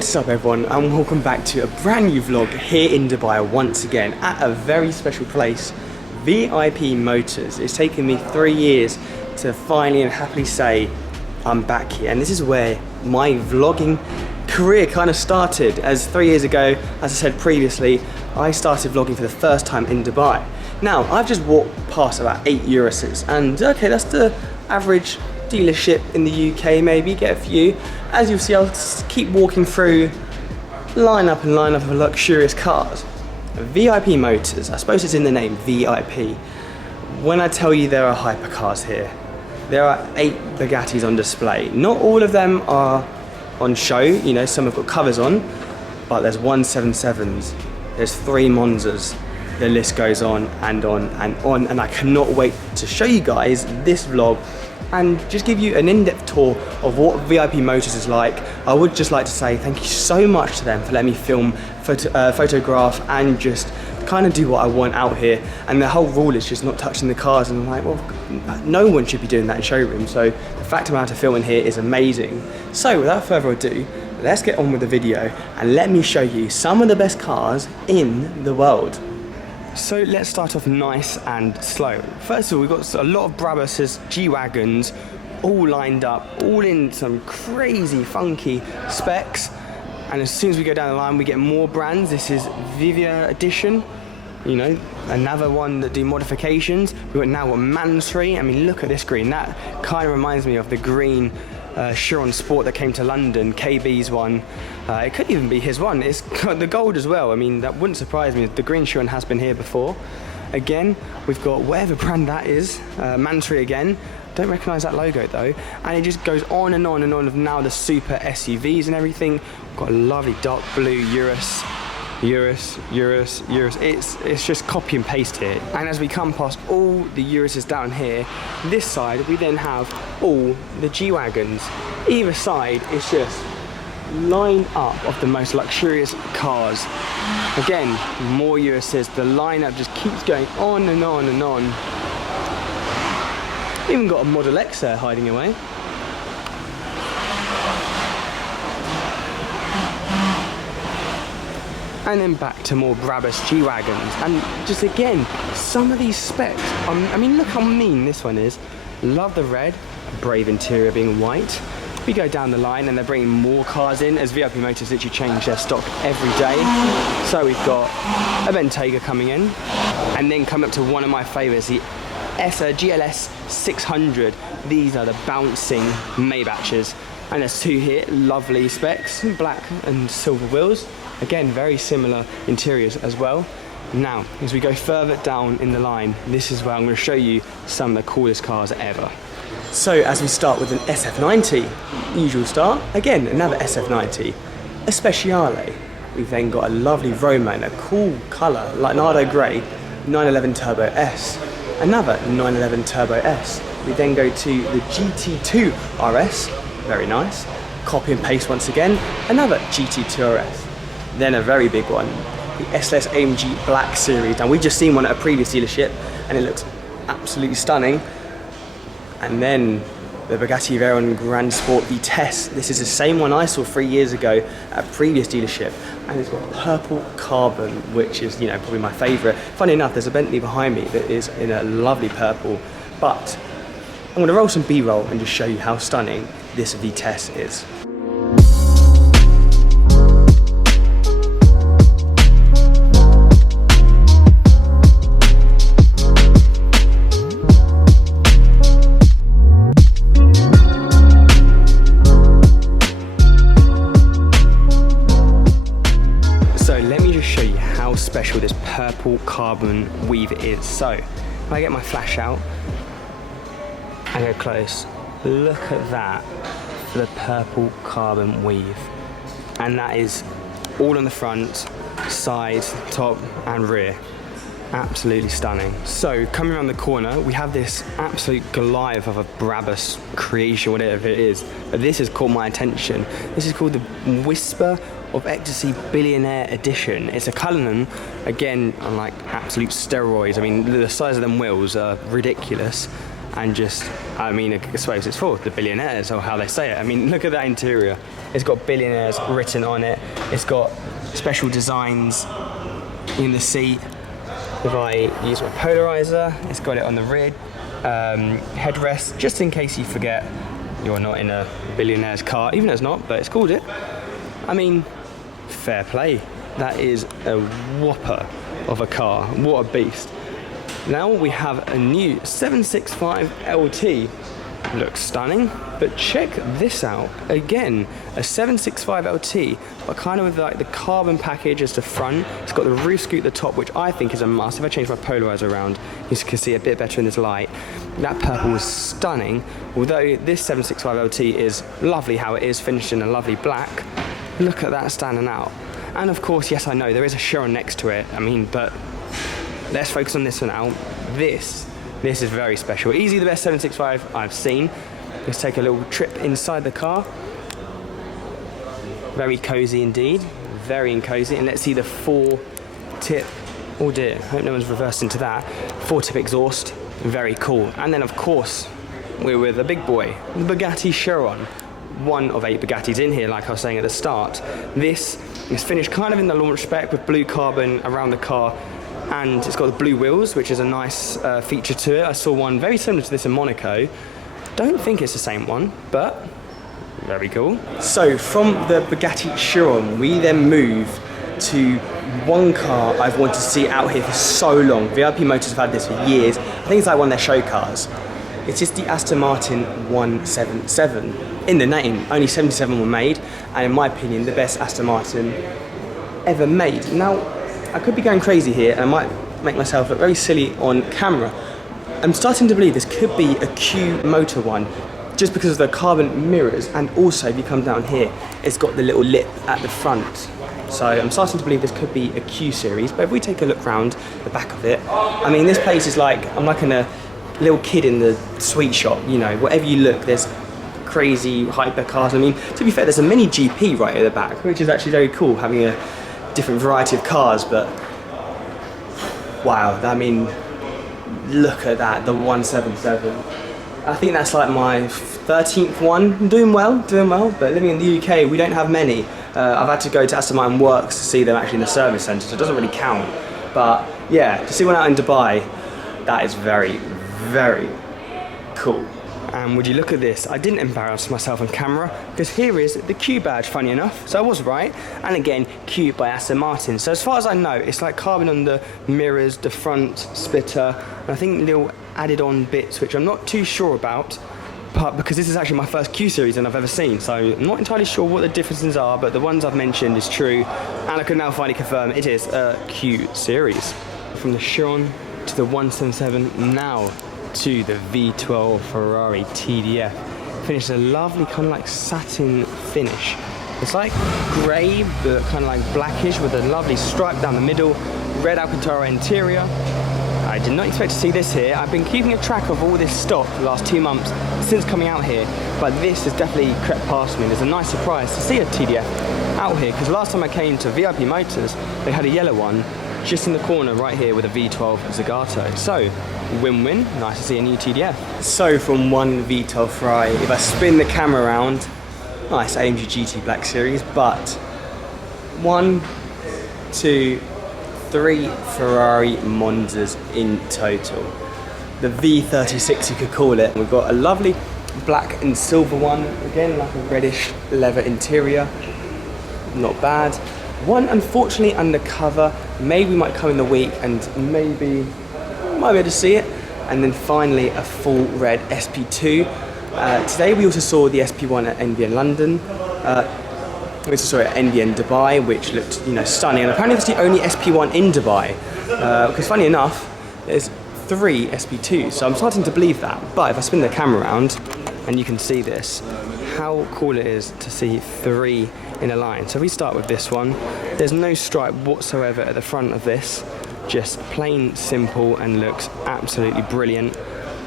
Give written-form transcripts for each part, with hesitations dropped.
What is up everyone, and welcome back to a brand new vlog here in Dubai once again at a very special place, VIP Motors. It's taken me 3 years to finally and happily say I'm back here, and this is where my vlogging career kind of started. As 3 years ago, as I said previously, I started vlogging for the first time in Dubai. Now, I've just walked past about 8 Euruses, and okay, that's the average dealership in the UK, maybe get a few. As you'll see, I'll just keep walking through line up of luxurious cars. VIP Motors, I suppose it's in the name, VIP. When I tell you there are hypercars here, there are 8 Bugattis on display. Not all of them are on show, you know, some have got covers on, but there's 177s, there's 3 Monzas, the list goes on and on and on, and I cannot wait to show you guys this vlog and just give you an in-depth tour of what VIP Motors is like. I would just like to say thank you so much to them for letting me film, photograph, and just kind of do what I want out here. And the whole rule is just not touching the cars, and I'm like, well, no one should be doing that in showroom. So the fact I'm able to film in here is amazing. So without further ado, let's get on with the video and let me show you some of the best cars in the world. So let's start off nice and slow. First of all, we've got a lot of Brabus's, G-Wagons, all lined up, all in some crazy funky specs. And as soon as we go down the line, we get more brands. This is Vivia Edition, you know, another one that do modifications. We've now got Mansory. I mean, look at this green. That kind of reminds me of the green Showroom Sport that came to London, KB's one. It could even be his one. It's got the gold as well. I mean, that wouldn't surprise me. The green Showroom has been here before. Again, we've got whatever brand that is, Mansory again. Don't recognise that logo though. And it just goes on and on and on of now the super SUVs and everything. We've got a lovely dark blue Urus. It's just copy and paste here. And as we come past all the Uruses down here, this side we then have all the G-Wagons. Either side is just lined up of the most luxurious cars. Again, more Uruses. The lineup just keeps going on and on and on. Even got a Model X there hiding away. And then back to more Brabus G-Wagons, and just again, some of these specs, I mean, look how mean this one is. Love the red, brave interior being white. We go down the line and they're bringing more cars in, as VIP Motors literally change their stock every day. So we've got a Bentley coming in, and then come up to one of my favourites, the GLS 600. These are the bouncing Maybachs, and there's 2 here, lovely specs, black and silver wheels. Again, very similar interiors as well. Now, as we go further down in the line, this is where I'm going to show you some of the coolest cars ever. So, as we start with an SF90, usual start, again, another SF90, a Speciale. We've then got a lovely Roma in a cool colour, like Nardo Grey, 911 Turbo S. Another 911 Turbo S. We then go to the GT2 RS, very nice. Copy and paste once again, another GT2 RS. Then a very big one, the SLS AMG Black Series. Now, we've just seen one at a previous dealership and it looks absolutely stunning. And then the Bugatti Veyron Grand Sport Vitesse. This is the same one I saw 3 years ago at a previous dealership, and it's got purple carbon, which is, you know, probably my favourite. Funny enough, there's a Bentley behind me that is in a lovely purple, but I'm going to roll some B-roll and just show you how stunning this Vitesse is. Special this purple carbon weave is. So if I get my flash out and go close, look at that for the purple carbon weave, and that is all on the front, sides, top and rear. Absolutely stunning. So coming around the corner, we have this absolute Goliath of a Brabus creation, whatever it is. But this has caught my attention. This is called the Whisper of Ecstasy Billionaire Edition. It's a Cullinan, again, on like absolute steroids. I mean, the size of them wheels are ridiculous. and just, I mean, I suppose it's for the billionaires, or how they say it. I mean, look at that interior. It's got billionaires written on it. It's got special designs in the seat. If I use my polarizer, it's got it on the rear headrest, just in case you forget you're not in a billionaire's car, even though it's not, but it's called it. I mean, fair play. That is a whopper of a car. What a beast. Now we have a new 765 LT. Looks stunning, but check this out. Again, a 765 LT, but kind of with like the carbon package as the front. It's got the roof scoop at the top, which I think is a must. If I change my polarizer around, you can see a bit better in this light. That purple is stunning, although this 765 LT is lovely how it is, finished in a lovely black. Look at that standing out. And of course, yes, I know there is a Showroom next to it. I mean, but let's focus on this one now. This is very special. Easily the best 765 I've seen. Let's take a little trip inside the car. Very cozy indeed. Very cozy. And let's see the 4-tip. Oh dear, I hope no one's reversed into that. 4-tip exhaust. Very cool. And then of course, we're with a big boy, the Bugatti Chiron. One of 8 Bugattis in here, like I was saying at the start. This is finished kind of in the launch spec with blue carbon around the car. And it's got the blue wheels, which is a nice feature to it. I saw one very similar to this in Monaco. Don't think it's the same one, but very cool. So from the Bugatti Chiron, we then move to one car I've wanted to see out here for so long. VIP Motors have had this for years. I think it's like one of their show cars. It's just the Aston Martin 177. In the name, only 77 were made, and in my opinion, the best Aston Martin ever made. Now, I could be going crazy here, and I might make myself look very silly on camera. I'm starting to believe this could be a Q motor one, just because of the carbon mirrors, and also if you come down here, it's got the little lip at the front. So I'm starting to believe this could be a Q series, but if we take a look round the back of it, I mean, this place is like, I'm like in a little kid in the sweet shop, you know, wherever you look, there's crazy hyper cars. I mean, to be fair, there's a mini GP right at the back, which is actually very cool, having a different variety of cars, but wow, I mean, look at that, the 177. I think that's like my 13th one. Doing well, but living in the UK, we don't have many. I've had to go to Aston Martin Works to see them actually in the service centre, so it doesn't really count. But yeah, to see one out in Dubai, that is very, very cool. And would you look at this, I didn't embarrass myself on camera, because here is the Q badge, funny enough, so I was right. And again, Q by Aston Martin. So as far as I know, it's like carbon on the mirrors, the front splitter, and I think little added on bits, which I'm not too sure about, but because this is actually my first Q series and I've ever seen, so I'm not entirely sure what the differences are, but the ones I've mentioned is true, and I can now finally confirm it is a Q series. From the Chiron to the 177, now to the V12 Ferrari TDF. Finished a lovely kind of like satin finish. It's like grey, but kind of like blackish with a lovely stripe down the middle, red Alcantara interior. I did not expect to see this here. I've been keeping a track of all this stock the last 2 months since coming out here, but this has definitely crept past me. It's a nice surprise to see a TDF out here, because last time I came to VIP Motors, they had a yellow one just in the corner right here with a V12 Zagato. So, win-win, nice to see a new TDF. So from one V12 Ferrari, if I spin the camera around, nice AMG GT Black Series, but 1, 2, 3 Ferrari Monzas in total. The V36 you could call it. We've got a lovely black and silver one, again like a reddish leather interior, not bad. One unfortunately undercover, maybe might come in the week and maybe might be able to see it. And then finally a full red SP2. Today we also saw the SP1 at NBN London. We also saw it at NBN Dubai, which looked, stunning. And apparently that's the only SP1 in Dubai. Because funny enough, there's 3 SP2s, so I'm starting to believe that. But if I spin the camera around, and you can see this, how cool it is to see 3 in a line. So we start with this one. There's no stripe whatsoever at the front of this, just plain simple and looks absolutely brilliant.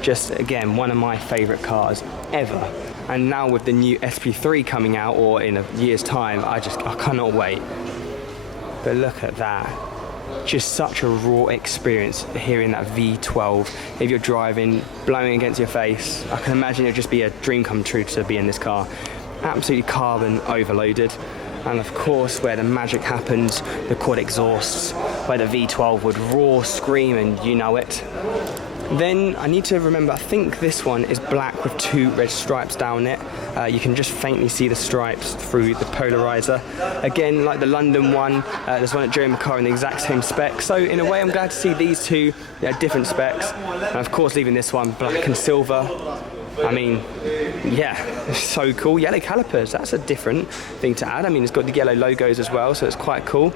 Just again, one of my favorite cars ever. And now with the new SP3 coming out, or in a year's time, I cannot wait. But look at that. just such a raw experience hearing that V12. If you're driving, blowing against your face, I can imagine it'd just be a dream come true to be in this car. Absolutely carbon overloaded. And of course, where the magic happens, the quad exhausts, where the V12 would roar, scream, and you know it. Then I need to remember, I think this one is black with 2 red stripes down it. You can just faintly see the stripes through the polarizer. Again, like the London one, there's one at Joe McCarr in the exact same spec. So in a way, I'm glad to see these two, they're different specs. And of course, leaving this one black and silver. I mean, yeah, so cool. Yellow calipers, that's a different thing to add. I mean, it's got the yellow logos as well, so it's quite cool.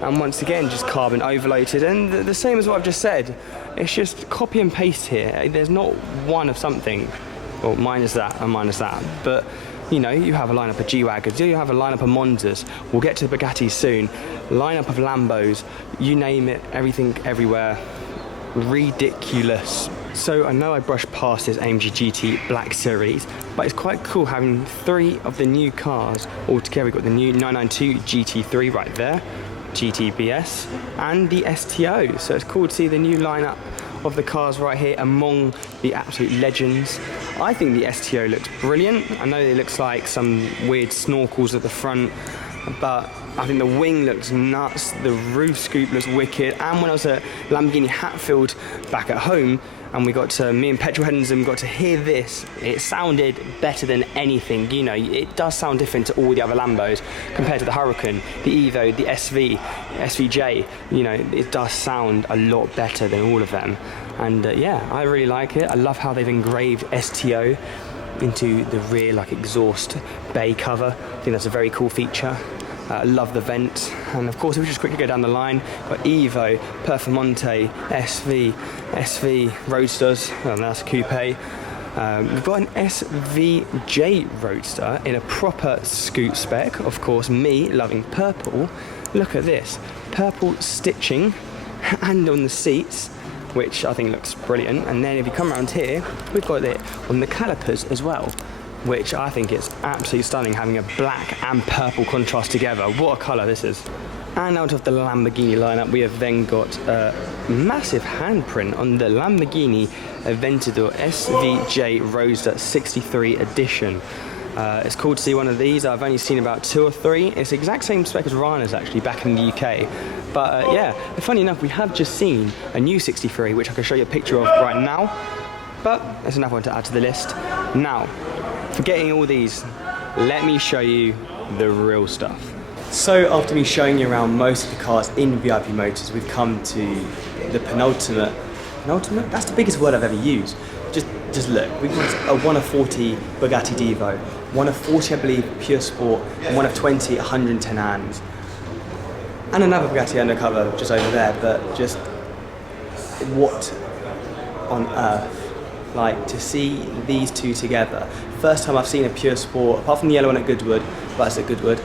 And once again, just carbon overloaded. And the same as what I've just said, it's just copy and paste here. There's not one of something. Well, minus that and minus that. But, you know, you have a lineup of G-Wagons, you have a lineup of Monzas. We'll get to the Bugattis soon. Lineup of Lambos, you name it, everything, everywhere. Ridiculous. So I know I brushed past this AMG GT Black Series, but it's quite cool having 3 of the new cars all together. We've got the new 992 GT3 right there, GTBS, and the STO. So it's cool to see the new lineup of the cars right here among the absolute legends. I think the STO looks brilliant. I know it looks like some weird snorkels at the front, but I think the wing looks nuts, the roof scoop looks wicked, and when I was at Lamborghini Hatfield back at home, and we got to, me and Petrol Headens got to hear this, it sounded better than anything. You know, it does sound different to all the other Lambos compared to the Huracan, the Evo, the SV, SVJ. You know, it does sound a lot better than all of them. And yeah, I really like it. I love how they've engraved STO into the rear like exhaust bay cover. I think that's a very cool feature. I love the vent. And of course, if we just quickly go down the line, got Evo, Performante, SV Roadsters, and that's a coupe. We've got an SVJ Roadster in a proper scoot spec. Of course, me loving purple. Look at this, purple stitching and on the seats, which I think looks brilliant. And then if you come around here, we've got it on the calipers as well, which I think is absolutely stunning, having a black and purple contrast together. What a colour this is. And out of the Lamborghini lineup, we have then got a massive handprint on the Lamborghini Aventador SVJ Roadster 63 edition. It's cool to see one of these. I've only seen about 2 or 3. It's the exact same spec as Rana's actually back in the UK. But yeah, funny enough, we have just seen a new 63, which I can show you a picture of right now. But there's another one to add to the list. Now, forgetting all these, let me show you the real stuff. So after me showing you around most of the cars in VIP Motors, we've come to the penultimate? That's the biggest word I've ever used. Just look, we've got a 1 of 40 Bugatti Divo, 1 of 40 I believe Pure Sport, and 1 of 20 110 hands. And another Bugatti undercover just over there, but just what on earth? Like, to see these two together. First time I've seen a Pure Sport, apart from the yellow one at Goodwood, but that's at Goodwood.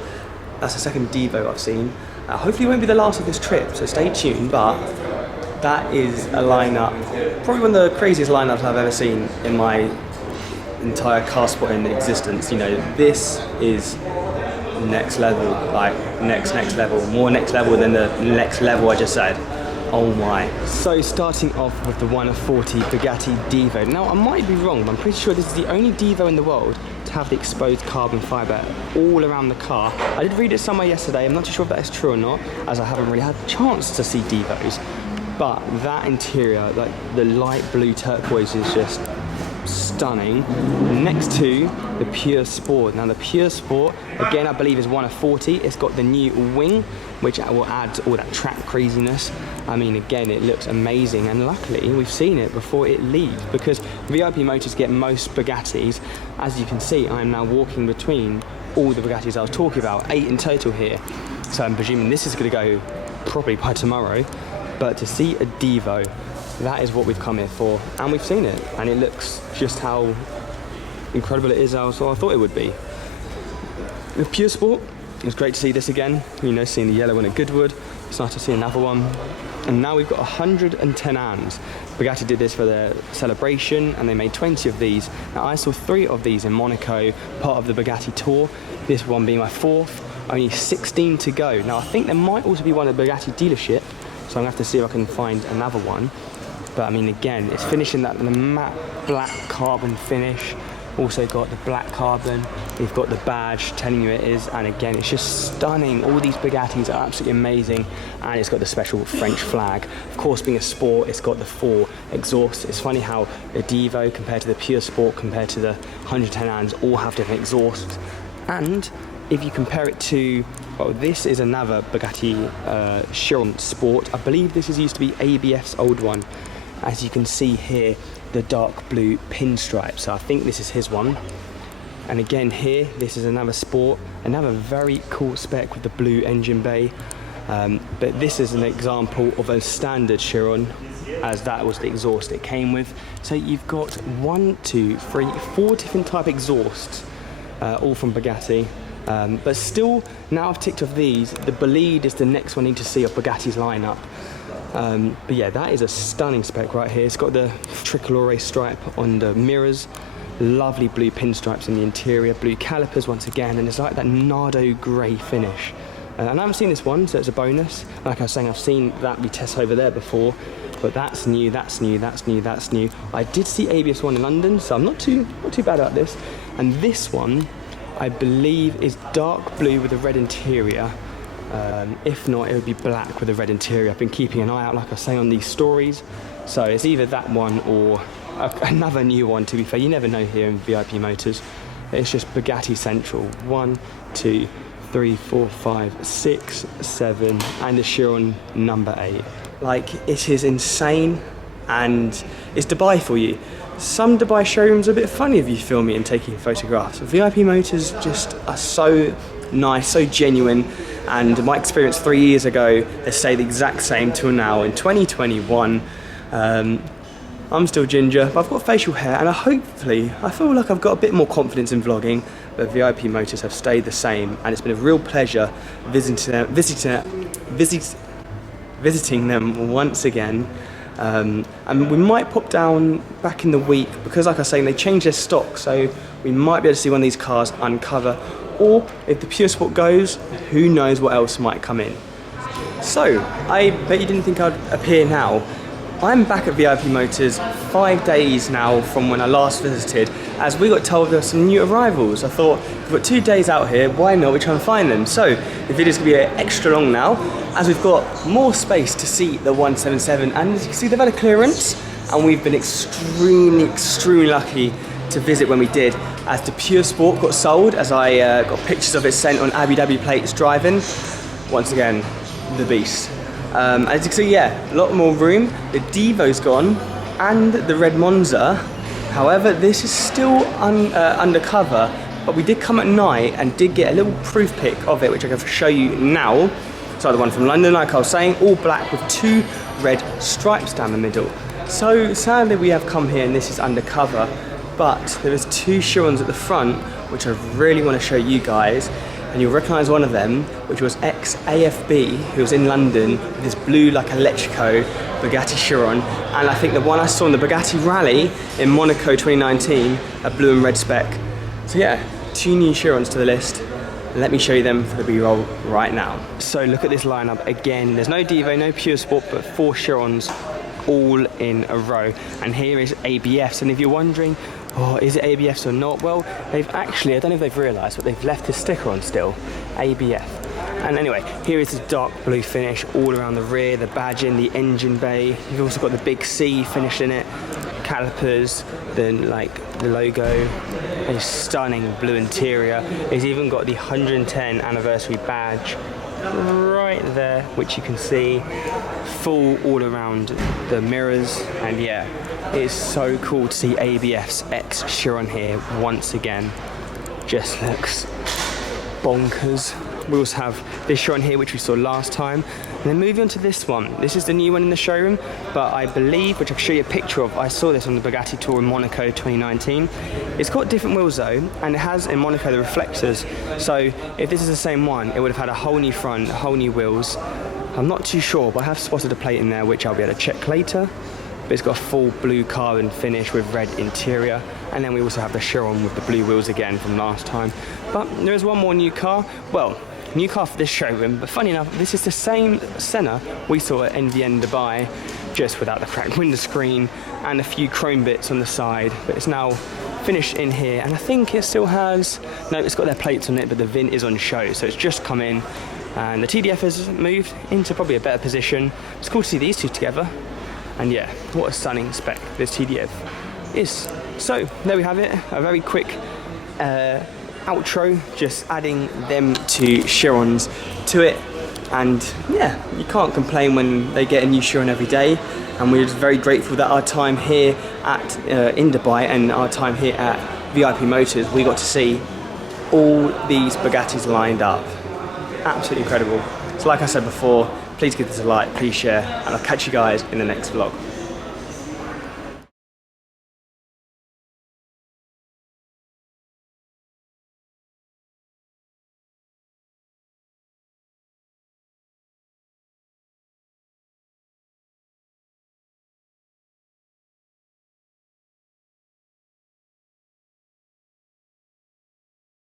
That's the second Devo I've seen. Hopefully it won't be the last of this trip, so stay tuned, but that is a lineup, probably one of the craziest lineups I've ever seen in my entire car spotting existence. You know, this is next level, like next level, more next level than the next level I just said. Oh my. So starting off with the 1 of 40 Bugatti Divo. Now I might be wrong, but I'm pretty sure this is the only Divo in the world to have the exposed carbon fibre all around the car. I did read it somewhere yesterday, I'm not too sure if that is true or not, as I haven't really had the chance to see Divos. But that interior, like the light blue turquoise, is just stunning. Next to the Pure Sport. Now the Pure Sport, again I believe is 1 of 40. It's got the new wing, which will add all that track craziness. I mean, again, it looks amazing, and luckily we've seen it before it leaves, because VIP Motors get most Bugattis. As you can see, I'm now walking between all the Bugattis I was talking about, 8 in total here. So I'm presuming this is going to go probably by tomorrow. But to see a Divo, that is what we've come here for, and we've seen it, and it looks just how incredible it is, so I thought it would be. The Pure Sport, it was great to see this again, you know, seeing the yellow one at Goodwood. It's nice to see another one. And now we've got 110 hands. Bugatti did this for their celebration, and they made 20 of these. Now I saw 3 of these in Monaco, part of the Bugatti tour, this one being my 4th, only 16 to go. Now I think there might also be one at Bugatti dealership, so so I'm gonna have to see if I can find another one. But I mean, again, it's finishing that matte black carbon finish. Also got the black carbon, we've got the badge telling you it is, and again, it's just stunning. All these Bugattis are absolutely amazing, and it's got the special French flag. Of course, being a sport, it's got the 4 exhausts. It's funny how the Devo compared to the Pure Sport, compared to the 110 hands, all have different exhausts. And if you compare it to, well, this is another Bugatti Chiron Sport. I believe this used to be ABF's old one. As you can see here, the dark blue pinstripe, so I think this is his one. And again here, this is another Sport, another very cool spec with the blue engine bay, but this is an example of a standard Chiron, as that was the exhaust it came with. So you've got 1, 2, 3, 4 different type exhausts, all from Bugatti. But still, now I've ticked off these, the Bolide is the next one I need to see of Bugatti's lineup. But yeah, that is a stunning spec right here. It's got the tricolore stripe on the mirrors, lovely blue pinstripes in the interior, blue calipers once again, and it's like that Nardo grey finish. And I haven't seen this one, so it's a bonus. Like I was saying, I've seen that Vitesse over there before, but that's new, that's new, that's new, that's new. I did see ABS one in London, so I'm not too bad about this. And this one, I believe, is dark blue with a red interior. If not, it would be black with a red interior. I've been keeping an eye out, like I say, on these stories. So it's either that one or another new one, to be fair. You never know here in VIP Motors. It's just Bugatti Central. 1, 2, 3, 4, 5, 6, 7, and the Chiron number 8. Like, it is insane, and it's Dubai for you. Some Dubai showrooms are a bit funny if you film it and taking photographs. VIP Motors just are so nice, so genuine. And my experience 3 years ago, they stay the exact same till now in 2021. I'm still ginger, but I've got facial hair, and I feel like I've got a bit more confidence in vlogging, but VIP Motors have stayed the same, and it's been a real pleasure visiting them once again. And we might pop down back in the week, because like I was saying, they changed their stock, so we might be able to see one of these cars uncover. Or if the Pure Sport goes, who knows what else might come in. So, I bet you didn't think I'd appear now. I'm back at VIP Motors 5 days now from when I last visited, as we got told there were some new arrivals. I thought, we've got 2 days out here, why not we try and find them? So, the video's gonna be extra long now, as we've got more space to see the 177, and as you can see, they've had a clearance, and we've been extremely lucky to visit when we did, as the Pure Sport got sold, as I got pictures of it sent on Abu Dhabi plates driving. Once again, the beast. As you can see, yeah, a lot more room. The Devo's gone, and the red Monza. However, this is still undercover, but we did come at night and did get a little proof pic of it, which I can show you now. So the one from London, like I was saying, all black with 2 red stripes down the middle. So sadly we have come here and this is undercover, but there is 2 Chirons at the front, which I really want to show you guys. And you'll recognise one of them, which was ex-AFB, who was in London with this blue like Electrico Bugatti Chiron. And I think the one I saw in the Bugatti Rally in Monaco 2019, a blue and red spec. So yeah, 2 new Chirons to the list. Let me show you them for the B-roll right now. So look at this lineup again. There's no Devo, no Pure Sport, but 4 Chirons all in a row. And here is ABFs. And if you're wondering, oh, is it ABFs or not? Well, they've actually, I don't know if they've realised, but they've left the sticker on still, ABF. And anyway, here is the dark blue finish all around the rear, the badging, the engine bay. You've also got the big C finished in it, calipers, then like the logo, a stunning blue interior. It's even got the 110 anniversary badge right there, which you can see, full all around the mirrors. And yeah, it's so cool to see ABF's X Chiron here once again. Just looks bonkers. We also have this Chiron here, which we saw last time. And then moving on to this one. This is the new one in the showroom, but I believe, which I can show you a picture of, I saw this on the Bugatti Tour in Monaco 2019. It's got different wheels though, and it has in Monaco the reflectors. So if this is the same one, it would have had a whole new front, whole new wheels. I'm not too sure, but I have spotted a plate in there, which I'll be able to check later. But it's got a full blue carbon finish with red interior. And then we also have the Chiron with the blue wheels again from last time. But there is one more new car. Well, new car for this showroom, but funny enough, this is the same Senna we saw at NVN Dubai, just without the cracked window screen and a few chrome bits on the side, but it's now finished in here, and I think it still has, no, it's got their plates on it, but the VIN is on show, so it's just come in, and the TDF has moved into probably a better position. It's cool to see these two together, and yeah, what a stunning spec this TDF is. So there we have it, a very quick outro, just adding them two Chirons to it, and yeah, you can't complain when they get a new Chiron every day, and we're just very grateful that our time here at in Dubai and our time here at VIP Motors, we got to see all these Bugattis lined up. Absolutely incredible. So like I said before, please give this a like, please share, and I'll catch you guys in the next vlog.